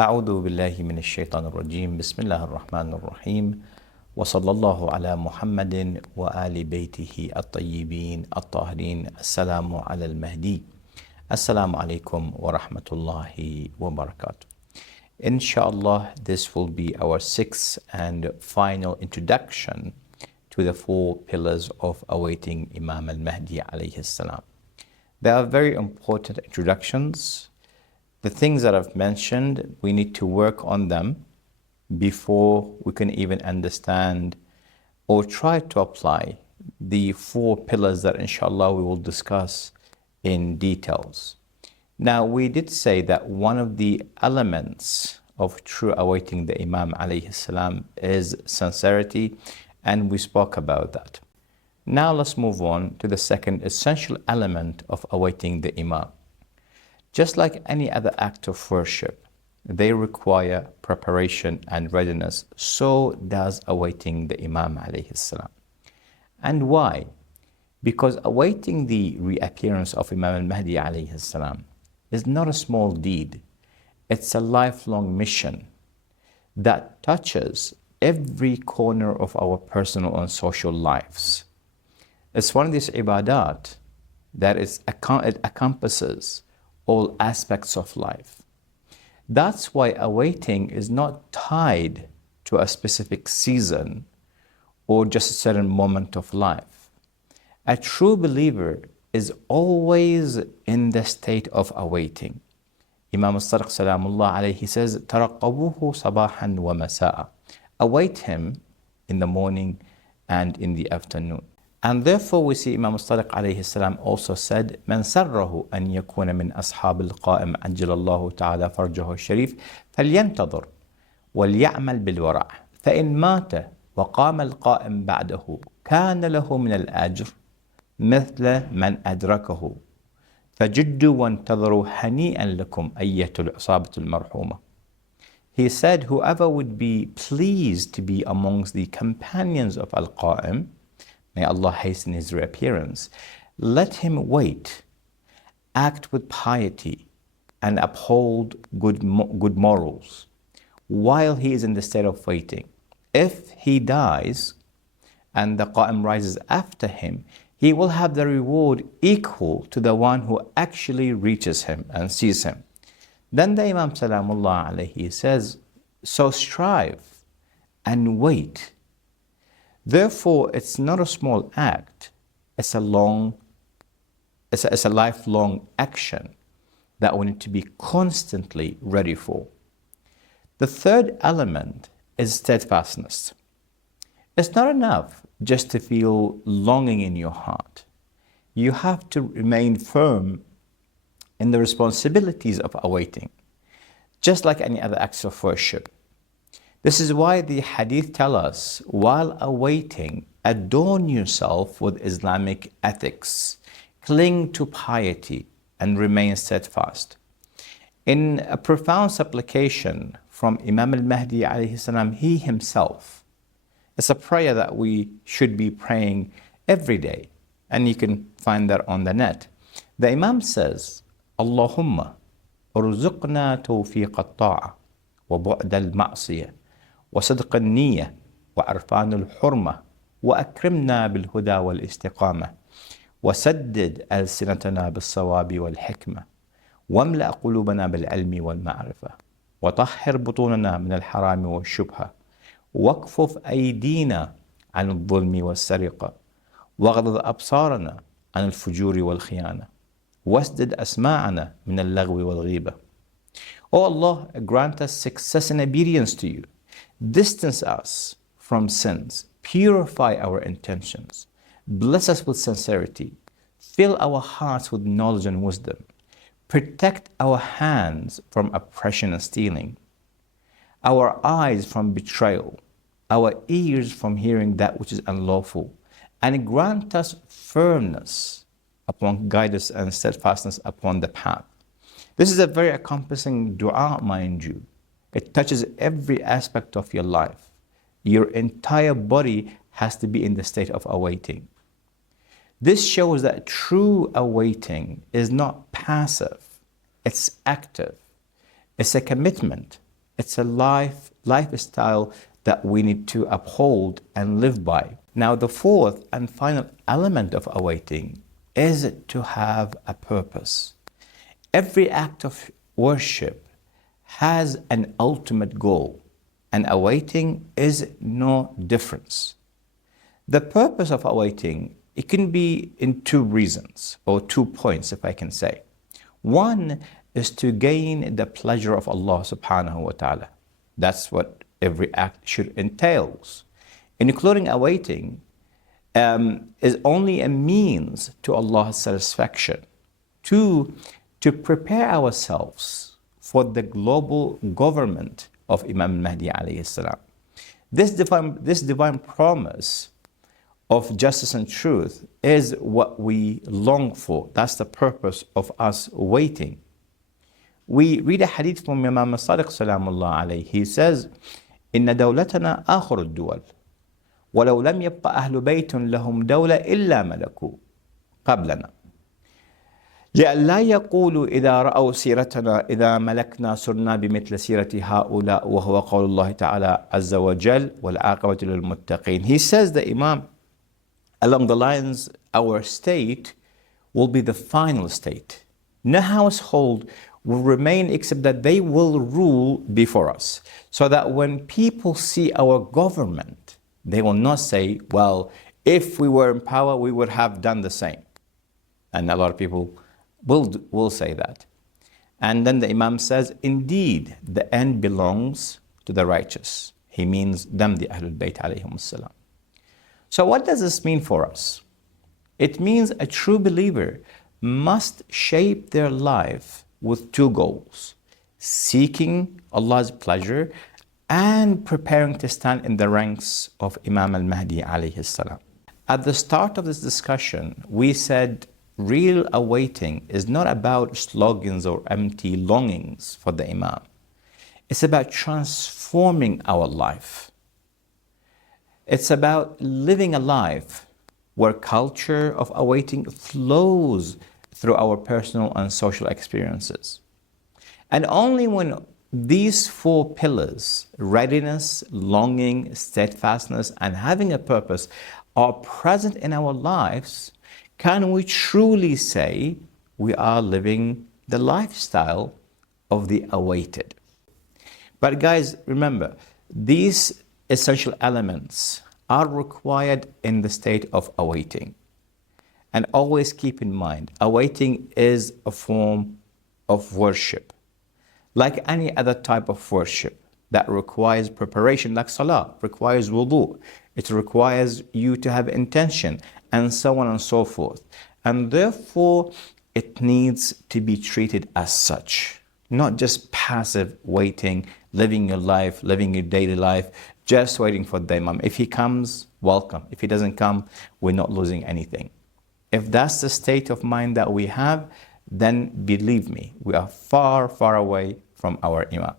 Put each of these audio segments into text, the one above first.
أعوذ بالله من الشيطان الرجيم بسم الله الرحمن الرحيم وصلى الله على محمد وآل بيته الطيبين الطاهرين السلام على المهدي السلام عليكم ورحمة الله وبركاته. Inshallah, this will be our sixth and final introduction to the four pillars of awaiting Imam al-Mahdi alayhi salam. They are very important introductions. The things that I've mentioned, we need to work on them before we can even understand or try to apply the four pillars that inshallah we will discuss in details. Now, we did say that one of the elements of true awaiting the Imam alayhi salam is sincerity, and we spoke about that. Now let's move on to the second essential element of awaiting the Imam. Just like any other act of worship, they require preparation and readiness. So does awaiting the Imam alayhi salam. And why? Because awaiting the reappearance of Imam al-Mahdi alayhi salam is not a small deed. It's a lifelong mission that touches every corner of our personal and social lives. It's one of these ibadat that it encompasses all aspects of life. That's why awaiting is not tied to a specific season or just a certain moment of life. A true believer is always in the state of awaiting. Imam al-Sadiq salamullah alayhi says, تَرَقَّبُوهُ صَبَاحًا وَمَسَاءً. Await him in the morning and in the afternoon. And therefore we see Imam al-Sadiq alayhi salam also said, من سره أن يكون من أصحاب القائم عجل الله تعالى فرجه الشريف فلينتظر وليعمل بالورع فإن مات وقام القائم بعده كان له من الأجر مثل من أدركه فجدوا وانتظروا هنيئا لكم أية العصابة المرحومة. He said, whoever would be pleased to be amongst the companions of Al-Qa'im, may Allah hasten his reappearance, let him wait, act with piety, and uphold good morals while he is in the state of waiting. If he dies and the Qa'im rises after him, he will have the reward equal to the one who actually reaches him and sees him. Then the Imam Salamullah alayhi says, so strive and wait. Therefore, it's not a small act, it's a lifelong action that we need to be constantly ready for. The third element is steadfastness. It's not enough just to feel longing in your heart. You have to remain firm in the responsibilities of awaiting, just like any other acts of worship. This is why the Hadith tell us, while awaiting, adorn yourself with Islamic ethics, cling to piety, and remain steadfast. In a profound supplication from Imam al-Mahdi alayhi salam, he himself, it's a prayer that we should be praying every day, and you can find that on the net. The Imam says, Allahumma urzuqna tawfiq al-ta'a wa bu'd al-ma'siyah وصدق النية وعرفان الحرمة وأكرمنا بالهدى والاستقامة وسدد ألسنتنا بالصواب والحكمة واملأ قلوبنا بالعلم والمعرفة وطهر بطوننا من الحرام والشبهة واكفف أيدينا عن الظلم والسرقة واغضض أبصارنا عن الفجور والخيانة واسدد أسماعنا من اللغو والغيبة. O Allah, grant us success and obedience to you. Distance us from sins, purify our intentions, bless us with sincerity, fill our hearts with knowledge and wisdom, protect our hands from oppression and stealing, our eyes from betrayal, our ears from hearing that which is unlawful, and grant us firmness upon guidance and steadfastness upon the path. This is a very encompassing dua, mind you. It touches every aspect of your life. Your entire body has to be in the state of awaiting. This shows that true awaiting is not passive, it's active. It's a commitment It's a lifestyle that we need to uphold and live by. Now, the fourth and final element of awaiting is to have a purpose. Every act of worship has an ultimate goal, and awaiting is no difference. The purpose of awaiting, it can be in two reasons, or 2 points, if I can say. One is to gain the pleasure of Allah subhanahu wa ta'ala. That's what every act should entail. Including awaiting is only a means to Allah's satisfaction. Two, to prepare ourselves for the global government of Imam Mahdi alayhi salam. This divine promise of justice and truth is what we long for. That's the purpose of us waiting. We read a hadith from Imam Sadiq salamullah alayhi. He says, إن دولتنا آخر الدول ولو لم يبقى أهل بيت لهم دولة إلا ملكوا قبلنا لئلا يقولوا إذا رأوا سيرتنا إذا ملكنا صرنا بمثل سيرة هؤلاء وهو قول الله تعالى عز وجل والعاقبة للمتقين. He says, the Imam, along the lines, our state will be the final state. No household will remain except that they will rule before us. So that when people see our government, they will not say, well, if we were in power, we would have done the same. And a lot of people will say that. And then the Imam says, indeed, the end belongs to the righteous. He means them, the Ahlul Bayt alayhim salam. So what does this mean for us? It means a true believer must shape their life with two goals: seeking Allah's pleasure and preparing to stand in the ranks of Imam al-Mahdi alayhi salam. At the start of this discussion, we said real awaiting is not about slogans or empty longings for the Imam. It's about transforming our life. It's about living a life where culture of awaiting flows through our personal and social experiences. And only when these four pillars, readiness, longing, steadfastness, and having a purpose, are present in our lives, can we truly say we are living the lifestyle of the awaited. But guys, remember, these essential elements are required in the state of awaiting. And always keep in mind, awaiting is a form of worship. Like any other type of worship that requires preparation, like salah, requires wudu. It requires you to have intention, and so on and so forth. And therefore, it needs to be treated as such. Not just passive waiting, living your life, living your daily life, just waiting for the Imam. If he comes, welcome. If he doesn't come, we're not losing anything. If that's the state of mind that we have, then believe me, we are far, far away from our Imam.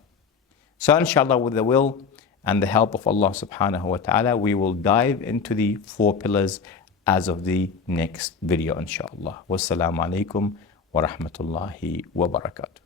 So inshallah, with the will and the help of Allah subhanahu wa ta'ala, we will dive into the four pillars as of the next video, inshallah. Wassalamu alaikum wa rahmatullahi wa barakatuh.